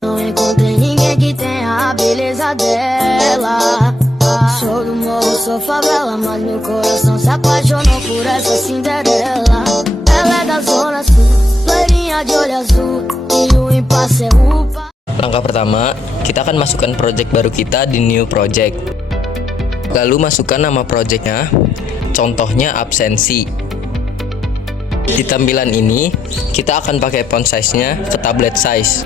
Não encontrei ninguém que tenha a beleza dela. Sou do morro, sou favela, mas meu coração se apaixonou por essa Cinderela. Ela é da zona sul, loirinha de olho azul, e o impasse é upa. Langkah pertama, kita akan masukkan project baru kita di new project. Lalu masukkan nama projectnya, contohnya absensi. Di tampilan ini, kita akan pakai font size-nya ke tablet size.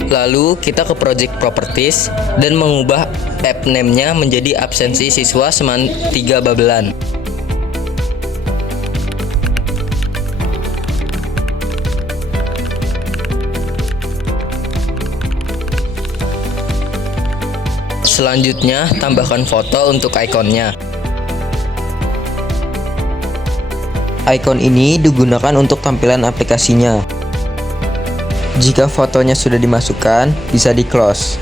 Lalu kita ke project properties dan mengubah app name-nya menjadi absensi siswa seman 3 babelan. Selanjutnya, tambahkan foto untuk ikonnya. Ikon ini digunakan untuk tampilan aplikasinya. Jika fotonya sudah dimasukkan, bisa di-close.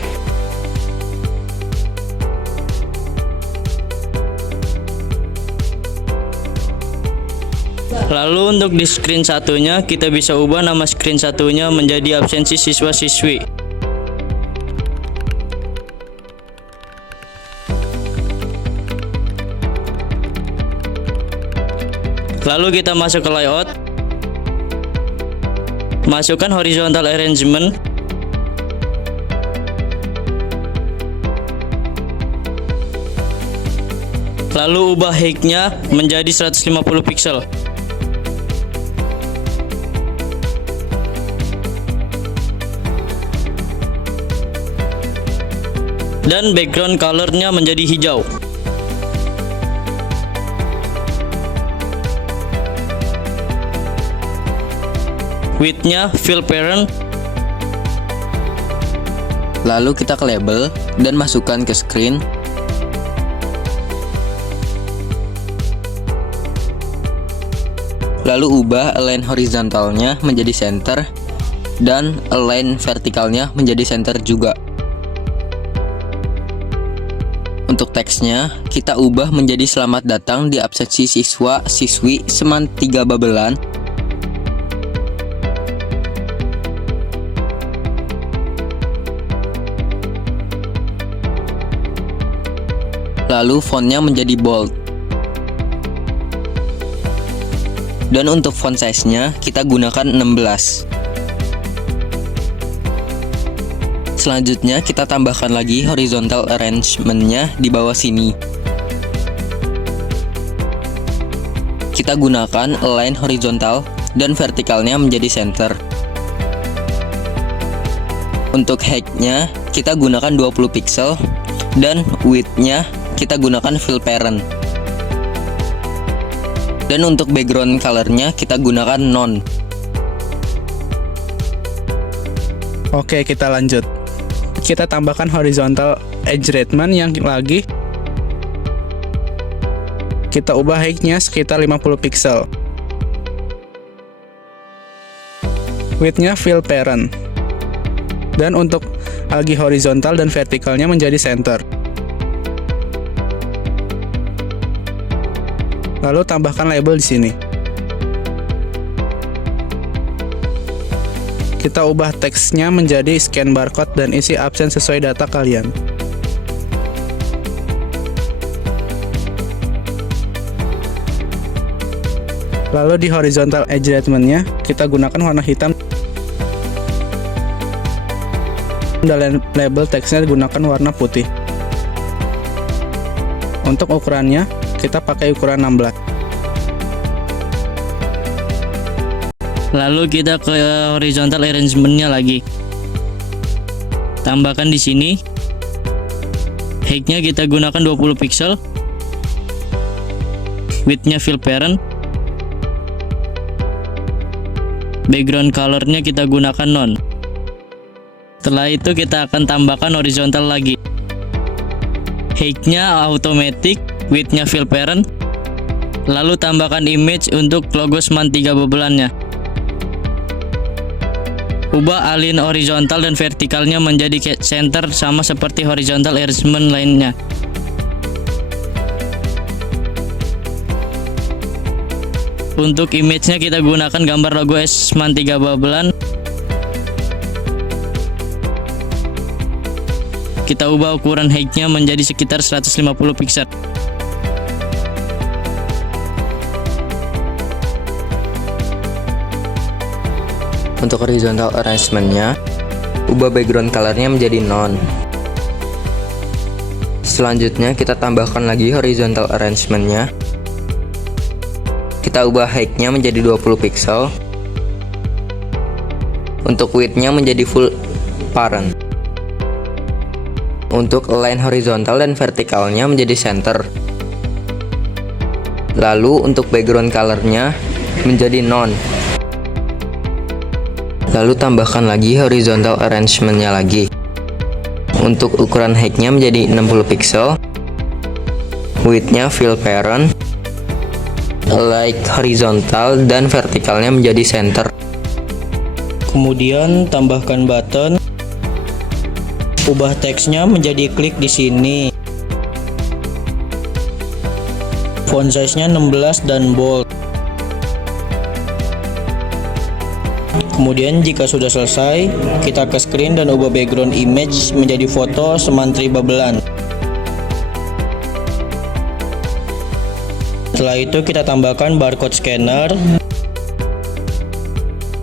Lalu untuk di screen satunya, kita bisa ubah nama screen satunya menjadi absensi siswa-siswi. Lalu kita masuk ke layout, masukkan horizontal arrangement, lalu ubah height-nya menjadi 150 pixel. Dan background color-nya menjadi hijau. Width-nya fill parent. Lalu kita ke label dan masukkan ke screen. Lalu ubah align horizontalnya menjadi center dan align vertikalnya menjadi center juga. Untuk teksnya, kita ubah menjadi selamat datang di absensi siswa siswi seman 3 babelan. Lalu fontnya menjadi bold. Dan untuk font size-nya kita gunakan 16. Selanjutnya kita tambahkan lagi horizontal arrangement-nya di bawah sini. Kita gunakan align horizontal dan vertikalnya menjadi center. Untuk height-nya kita gunakan 20 pixel dan width-nya kita gunakan fill parent. Dan untuk background color-nya kita gunakan none. Oke, kita lanjut. Kita tambahkan horizontal edge treatment yang lagi. Kita ubah height-nya sekitar 50 pixel. Width-nya fill parent. Dan untuk lagi horizontal dan vertikalnya menjadi center. Lalu tambahkan label di sini. Kita ubah teksnya menjadi scan barcode dan isi absen sesuai data kalian. Lalu di horizontal edge treatment-nya kita gunakan warna hitam. Dan label teksnya gunakan warna putih. Untuk ukurannya kita pakai ukuran 16. Lalu kita ke horizontal arrangement-nya lagi. Tambahkan di sini. Height-nya kita gunakan 20 pixel. Width-nya fill parent. Background color-nya kita gunakan none. Setelah itu kita akan tambahkan horizontal lagi. Height-nya automatic. Width-nya fill parent. Lalu tambahkan image untuk logo seman 3 babelannya. Ubah align horizontal dan vertikalnya menjadi center sama seperti horizontal arrangement lainnya. Untuk image-nya kita gunakan gambar logo seman 3 babelan. kita ubah ukuran height-nya menjadi sekitar 150 pixel. Untuk horizontal arrangement-nya, ubah background color-nya menjadi none. Selanjutnya kita tambahkan lagi horizontal arrangement-nya. Kita ubah height-nya menjadi 20 pixel. Untuk width-nya menjadi full parent. Untuk align horizontal dan vertikalnya menjadi center. Lalu untuk background color-nya menjadi none. Lalu tambahkan lagi horizontal arrangement-nya lagi. Untuk ukuran height-nya menjadi 60 pixel. Width-nya fill parent. Align horizontal dan vertikalnya menjadi center. Kemudian tambahkan button. Ubah teksnya menjadi klik di sini. Font size-nya 16 dan bold. Kemudian jika sudah selesai, kita ke screen dan ubah background image menjadi foto semantri babelan. Setelah itu kita tambahkan barcode scanner.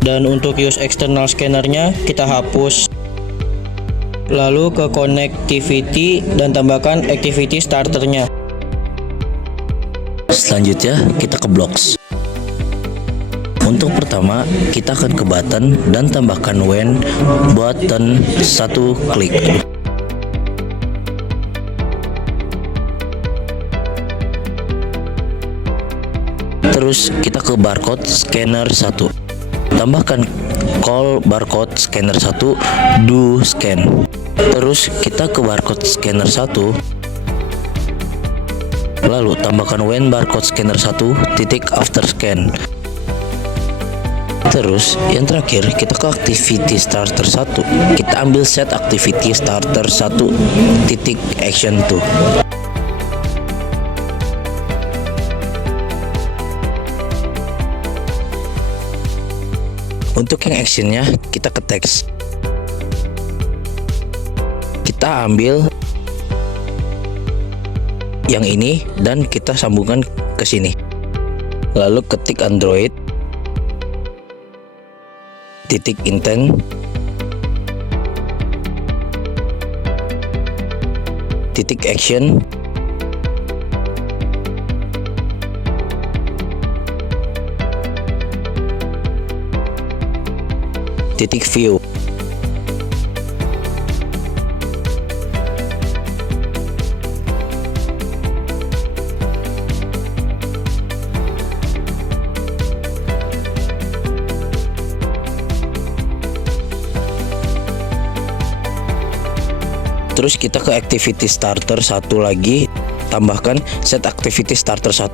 Dan untuk use external scannernya kita hapus. Lalu ke connectivity dan tambahkan activity starternya. Selanjutnya kita ke blocks. Untuk pertama kita akan ke button dan tambahkan when button 1 klik. Terus kita ke barcode scanner 1. Tambahkan call barcode scanner 1 do scan. Terus kita ke barcode scanner 1. Lalu tambahkan when barcode scanner 1 titik after scan. Terus yang terakhir kita ke activity starter 1. Kita ambil set activity starter 1 titik action 2. Untuk yang actionnya kita ke teks. Kita ambil yang ini dan kita sambungkan ke sini. Lalu ketik Android titik intent titik action titik view. Terus kita ke activity starter 1 lagi, tambahkan set activity starter 1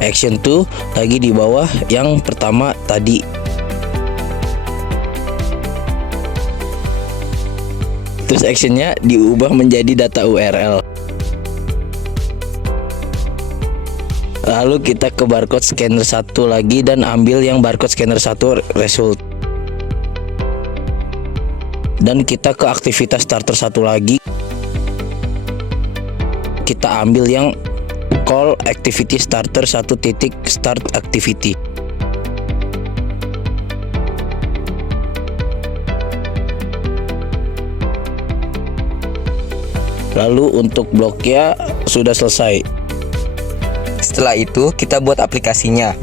action 2 lagi di bawah yang pertama tadi. Terus actionnya diubah menjadi data URL. Lalu kita ke barcode scanner 1 lagi dan ambil yang barcode scanner 1 result. Dan kita ke aktivitas starter 1 lagi. Kita ambil yang call activity starter 1 titik start activity. Lalu untuk bloknya sudah selesai. Setelah itu kita buat aplikasinya.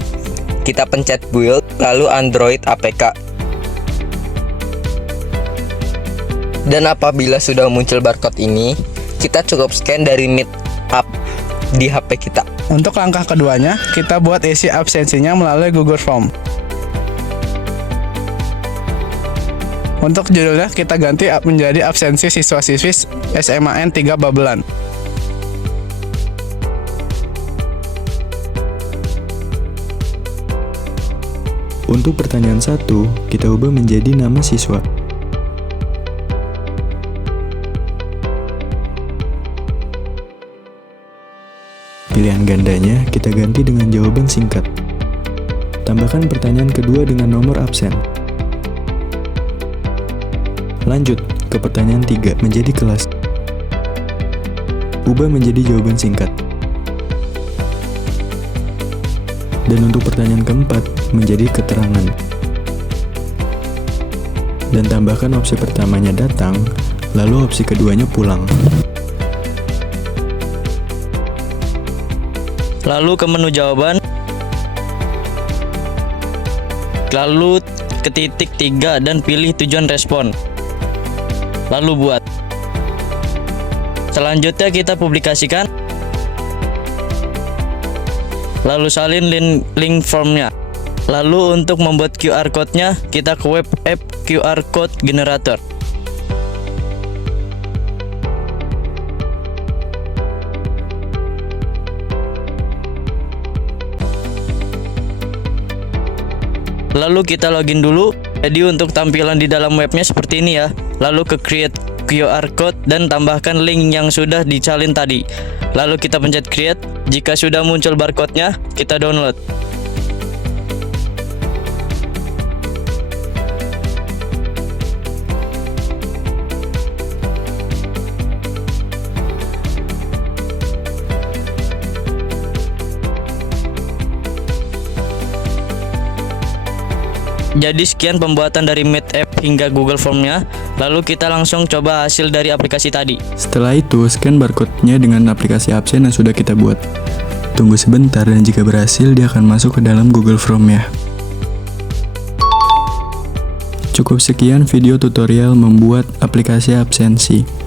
Kita pencet build lalu Android APK. Dan apabila sudah muncul barcode ini, kita cukup scan dari Meet App di HP kita. Untuk langkah keduanya, kita buat isi absensinya melalui Google Form. Untuk judulnya kita ganti menjadi absensi siswa-siswi SMAN 3 Babelan. Untuk pertanyaan 1, kita ubah menjadi nama siswa. Pilihan gandanya kita ganti dengan jawaban singkat. Tambahkan pertanyaan kedua dengan nomor absen. Lanjut ke pertanyaan 3 menjadi kelas. ubah menjadi jawaban singkat. Dan untuk pertanyaan keempat, menjadi keterangan. Dan tambahkan opsi pertamanya datang, lalu opsi keduanya pulang. Lalu ke menu jawaban, lalu ke titik 3 dan pilih tujuan respon. Lalu buat. Selanjutnya kita publikasikan. Lalu salin link formnya. Lalu untuk membuat QR code-nya, kita ke web app QR code generator. Lalu kita login dulu. Jadi untuk tampilan di dalam webnya seperti ini ya. Lalu ke create QR code dan tambahkan link yang sudah disalin tadi. Lalu kita pencet create. Jika sudah muncul barcode-nya, kita download. Jadi sekian pembuatan dari Meet App hingga Google Form-nya. Lalu kita langsung coba hasil dari aplikasi tadi. Setelah itu, scan barcode-nya dengan aplikasi absen yang sudah kita buat. Tunggu sebentar dan jika berhasil, dia akan masuk ke dalam Google Form-nya. Cukup sekian video tutorial membuat aplikasi absensi.